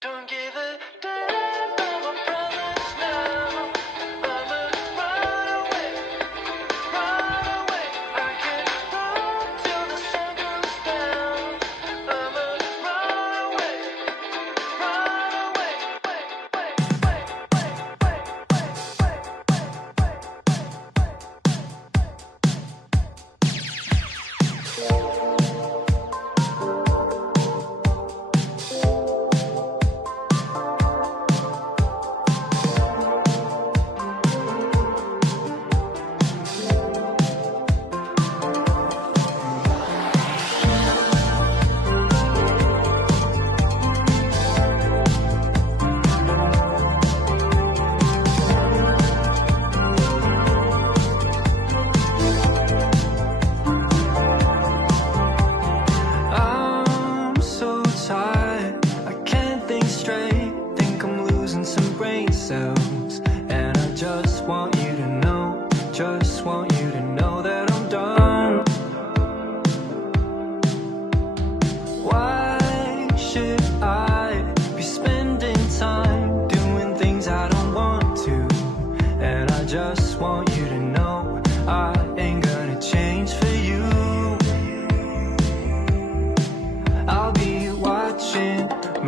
Don't get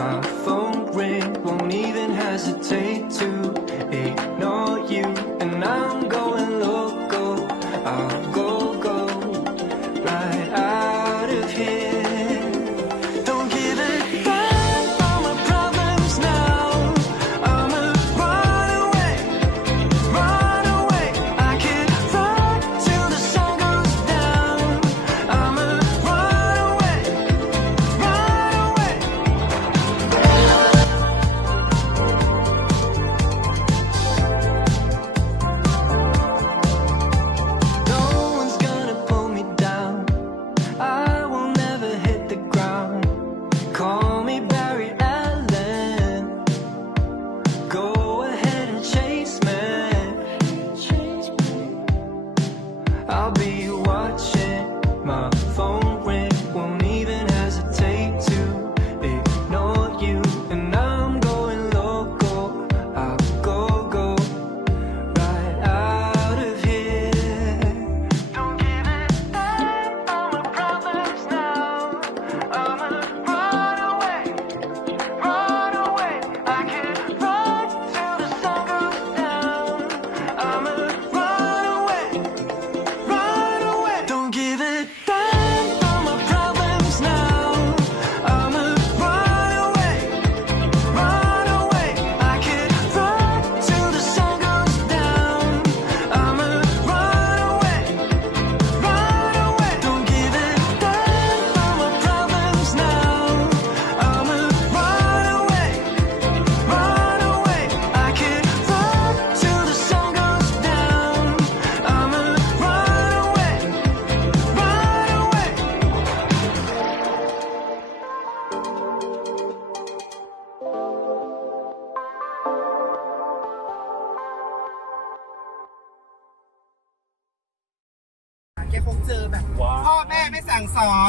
ます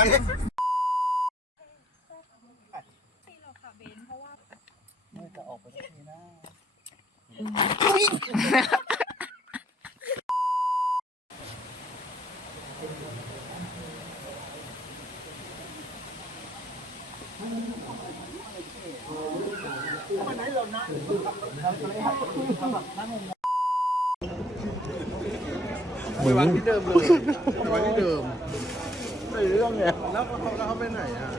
งสอนไปวางที่เดิมเลยไปวางที่เดิม ไอ้เรื่องเนี่ยแล้วเขาแล้วเขาไปไหนอะ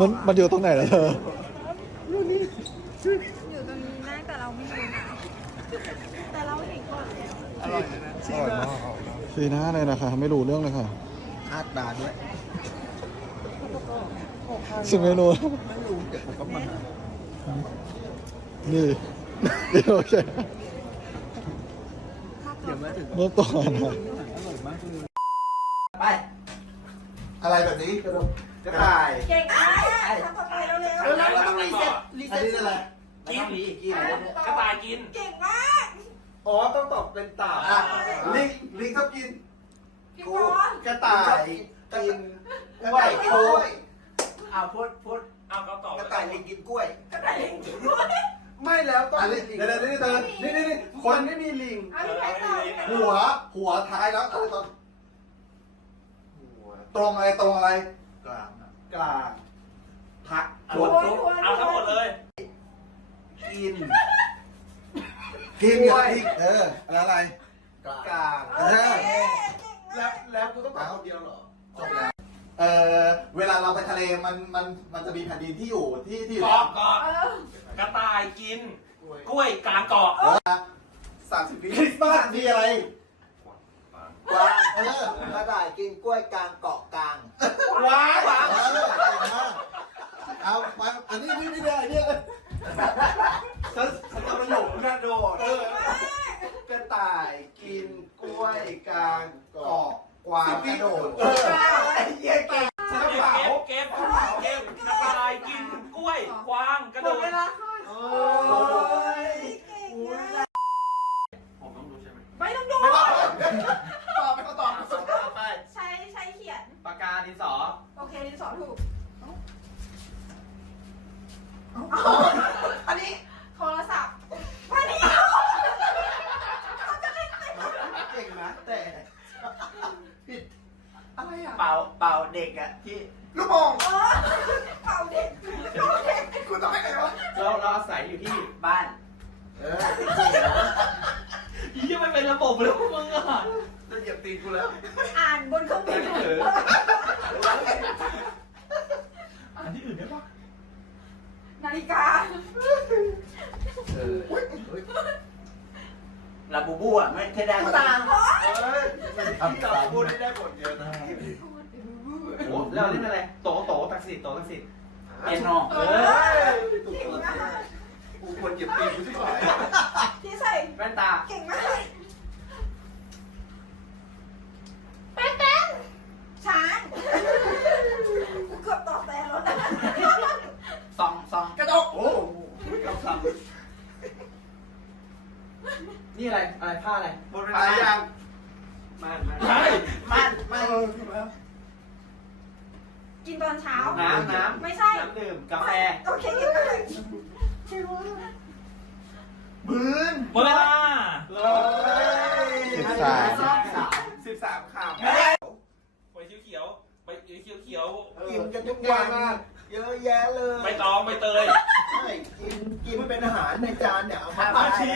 มันมันอยู่ตรงไหนล่ะเธออยู่ตรงนี้นะแต่เราไม่รู้นะแต่เราเห็นก่อนแล้วอร่อยเลยนะอร่อยมากสีหน้าเลยนะคะ ไม่รู้เรื่องเลยค่ะคาดดาด้วยซึ่งไม่รู้ไม่รู้เดี๋ยวผมก็มาหานี่นี่โอเคเดี๋ยวมาถึงเมื่อก่อนอะอร่อยมากเลย ไปอะไรแบบนี้กระโดดกระต่ายเก่งมากทำต่อไปเร็วแล้วเราต้องรีเซ็ตรีเซ็ตอะไรกินกินกระต่ายกินๆเก่งมากอ๋อต้องตอบเป็นเต่าลิงลิงชอบกินพี่บอลกระต่ายกินกระต่ายกล้วยเอาพูดพูดเอากลิงกินกล้วย กระต่ายลิงกินกล้วย ไม่แล้วต้องอันนี้เดี๋ยวเดี๋ยวนี่เติร์นนี่นี่นี่คนไม่มีลิง เอาพี่แพทย์ต่อพี่แพทย์หัต่วอหัวท้ายแล้วอะไรตอน ตรงอะไรตรงอะไรกลางอะกลางพักโอ้ยโอ้ยเอาทั้งหมดเลย กิน กินกับพริกเออแล้วอะไรกลางกลางโอเอเคอแล้วแล้วกูต้องตอบคนเดียวเหรอจบแล้วเออเวลาเราไปทะเลมันมันมันจะมีแผ่นดินที่อยู่ที่ที่อยู่เกาะเกาะเออกระต่ายกิน กล้วยกลางเกาะสามสิบวิคริสต์มาสมีอะไรกวาง เออกระต่ายกินกล้วยกลางเกาะกลางว้าวเออเก่งมากเอามาอันนี้นี่นี่ได้เนี่ยเลยฉันฉันจะประโยคกระโดดเออกระต่ายกินกล้วยกลางเกาะกวางกระโดดเออไอ้เหี้ยเก่งฉันเก็เปล่าบเก็บเก็บกระต่าย เก่งนะแต่ผิดอะไรอะเป่าเป่าเด็กอะที่ลูกโป่งเออเป่าเด็กโอเคคุณต้องให้ไงวะเราเราอาศัยอยู่ที่บ้านเออจริงเหรอยี่ไม่เป็นระบบเลยพวกมึงอะจะเหยียบตีนกูแล้ว อ่านบนเครื่องบินเอออ่านที่อื่นได้ปะนาฬิกาเออ ลาบูบูอะไม่ใช่ได้ตาเอ้ยที่เราพูดได้ได้ผลเยอะนะโอ้แล้วนี่เป็นอะไรโตโตตักสิโตตักสิเอ็นโนเอเอออเก่งมากกูควรเหยียบตีนกูที่ไหนที่ใส่แว่นตา เก่งมากแป๊นแป๊นช้างกูเกือบตอบแต่แล้วนะ ซองซอง กระดกโอ้เราทำ นี่อะไรอะไร ผ้าอะไรหมดเวลายังใช่มันไม่มันถูกแล้วกินตอนเช้า น้ำน้ำไม่ใช่ น้ำดื่มกาแฟ โอเคกินได้บืนหมดเวลาเลยสิบสามสิบสามข่าวไปเขียวๆไปเขียวเขียวกินกันทุกวันเยอะแยะเลยๆใบตองใบเตยใช่กินกินเป็นอาหารในจานเนี่ยเอามาผักชี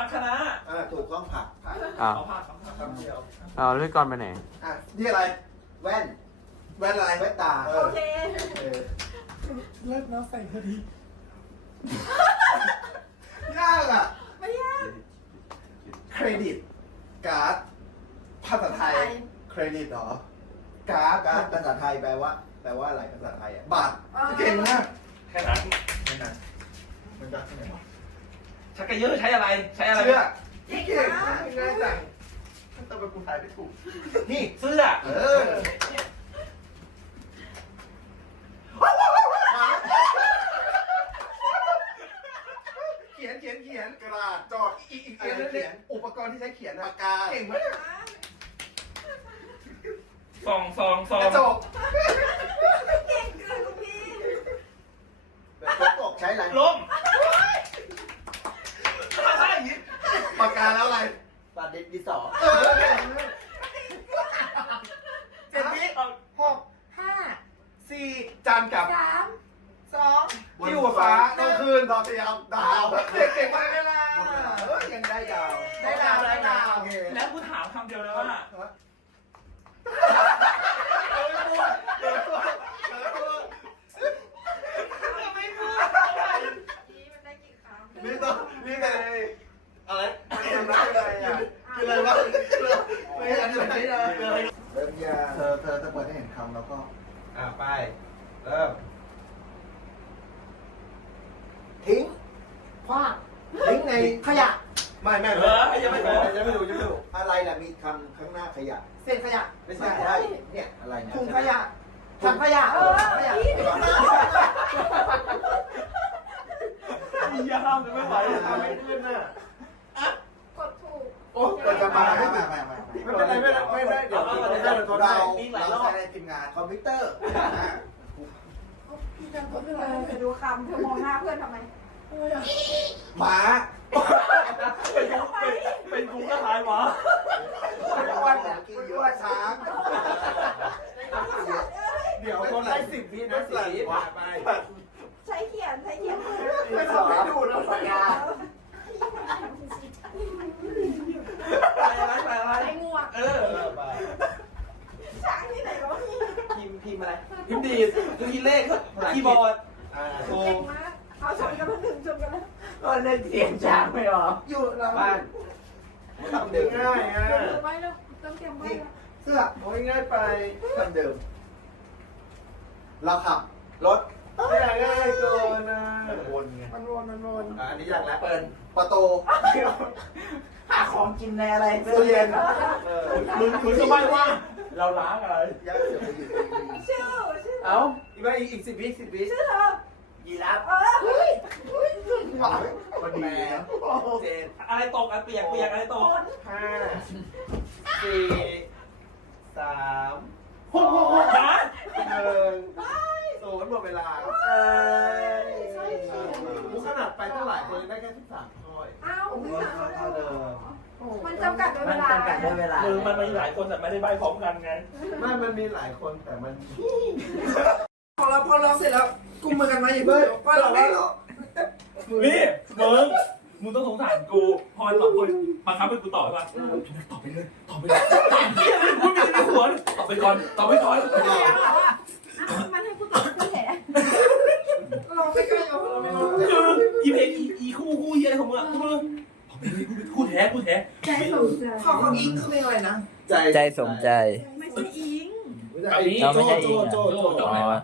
ผักผักคะน้าเออถูกต้องผักผักอ้าวเอาผักเอาผักคำเดียวเอาเลือกก่อนไปไหน อะนี่อะไร แว่น แว่นอะไรแว่นตาเอโออเคเออเลิกแล้วใส่พอดียากอะ ไม่ยาก เครดิต การ์ดภาษาไทยเครดิตเหรอ การ์ดการภาษาไทยแปลว่า แปลว่าอะไรภาษาไทยอะบัตรเก่งมากแค่นั้นไม่นานมันยักษ์ที่ไหนวะ ชักกระเยอะใช้อะไร ใช้อะไรเชื่อเก่งมากง่ายจังต้องเป็นกูทายไม่ถูก นี่เสื้อเออเขียนเขียนเขียนกระดาษจอดอีกอีกเขียนเขียนอุปกรณ์ที่ใช้เขียนปากกาเก่งมาก ฟองฟองฟอกงระจก เก่งเกินคุณพี่ แบบตกใช้อะไร ล้ม ใช่ปากกาแล้วอะไร ปาดิบดินสอ เออเจ็ดวิหกห้าสี่จานกับ สามสอง ที่หัวฟ้าตอนคืนตอนเตียงดาวเก่งเก่งมากเลยล่ะเออยังได้ดาวได้ดาวได้ดาวโอเคแล้วกูถามคำเดียวเลยว่าเออพูดเออพูดเออพูดไม่พูดนี่มันได้กี่ครั้งนี่ต้องนี่ไงอะไรไม่ทำได้เลยอะคืออะไรวะไม่เห็นอะไรเลย เริ่มยา เธอเธอจะเปิดให้เห็นคำแล้วก็ อะไป เริ่ม ทิ้งคว้างทิ้งในขยะ ไม่ไม่ เออยังไม่พอ ยังไม่ดูยังไม่ดู อะไรล่ะมีคำข้างหน้าขยะ เศษขยะ ไม่ใช่ได้เนี่ยอะไรเนี่ย ถุงขยะ ถังขยะ เออ ถังขยะ พี่ถูกต้อง ยามจะไม่ไหวทำไม่ขึ้นน่ะกดถูกโอ้ก็จะมาไม่ให้ไม่ติดไม่ไม่ไม่เป็นไรไม่เป็นไรไม่เป็นไรเดี๋ยวเราได้เราเราวิ่งหลายรเราอบใช้ในทีมงานคอมพิวเตอร์พี่แพกันก็คือเออะไรอเธอดูคำเธอมองหน้าเพื่อนทำไมอะไรอะหมาเป็นกูเป็นเป็นกูก็หายหมาไม่ว่าไม่ว่าช้างเดี๋ยวคนละสิบวินะสิบวิไปใช้เขียนใช้เขียนไม่ทำให้ดูนะสัญญา ไปอะไรไปอะไร ใช้งวก เออ ช้างที่ไหนวะ พิมพ์พิมพ์ อะไรพิมพ์ดีดคือคีย์เลขคีย์บอร์ดอ่าเก่งมากเอาชนกันมาหนึ่งชนกันแล้วก็เล่นเสียงช้างไม่ออกอยู่หลังบ้านทำเดิมง่ายอะเดี๋ยวไว้แล้วต้องเตรียมไว้แล้วเสื้อโอ้ยง่ายไปทำเดิมเราขับรถไม่อยากง่ายเกินนะวนไงมันวนมันวนอะอันนี้อยากแล้วเปิดประตูหาของกินในอะไรตู้เย็นเออมึงมึงก็ไม่ว่าเราล้างอะไรยากเสียไปอยู่ชื่อชื่อ เอ้าอีกไม่อีกสิบวิสิบวิชื่อเธอยีราฟเออเฮ้ยหวานมันแปดเจ็ดอะไรตกอะเปียกเปียกอะไรตกห้าสี่สามหกหกหกนะหนึ่งศูนย์หมดเวลาเอ้ยมูขนาดไปเท่าไหร่คนได้แค่สิบสามถ้อยเอ้าไม่เท่าถามเดิม มันจำกัดด้วยมัเวนลาจำกัดด้วยเวลา มือมันมีหลายคนแต่ไม่ได้ใบพร้อมกันไง ไม่มันมีหลายคนแต่มันพอเราพอเราเสร็จแล้วกุมมือกันมาอย่าเพิ่งว่าเราไม่รู้นี่มึงมึงต้องสงสารกู พอสองคนบังคับให้กูตอบใช่ป่ะตอบไปเลยตอบไปเลยเฮียเลยพูดไม่ได้ในหัวตอบไปก่อนตอบไปก่อนมันให้กูตอบกูแหละเราไม่ใกล้เราเราไม่รู้คืออีเพลงอีอีคู่คู่เฮียอะไรของมึงอะกูเลยตอบไปเลยกูเป็นคู่แท้คู่แท้ ใจสมใจขอของอิงคือเพลงอะไรนะ ใจใจสมใจ ไม่ใช่อิง แบบนี้เราไม่ใช่อิงโจอะ โจโจโจโจไหนวะ